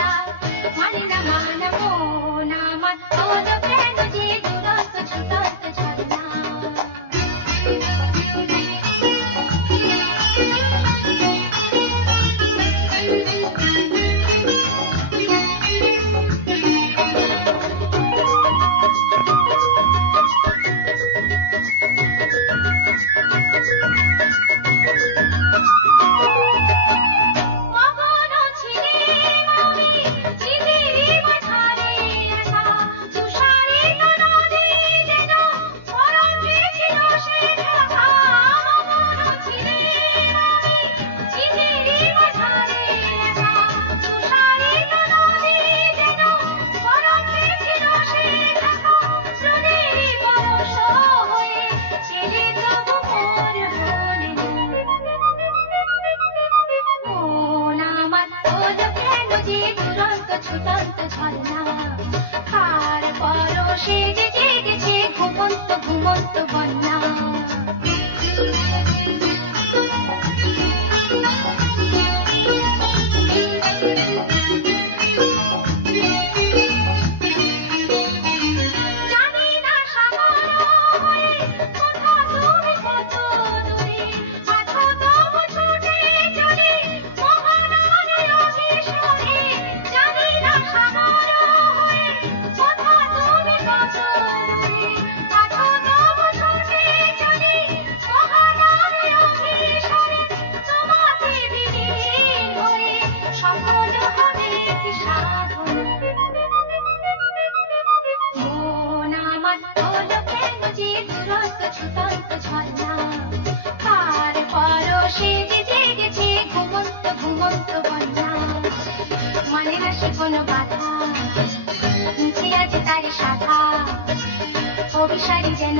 ছাড়া মানে না মানবো না আমার হলো কেন যে দুরন্ত ছুটন্ত ঝরনা। ছুটন্ত ঝরনা আর পরশে যে জেগেছে ঘুমন্ত ঘুমন্ত বন্যা। ছুটন্ত ঝরনা আর পরশে যে জেগেছে ঘুমন্ত ঘুমন্ত বন্যা। মানে না সে কোনো বাধা নিচে আছে তারি শাখা অভিসারী যেন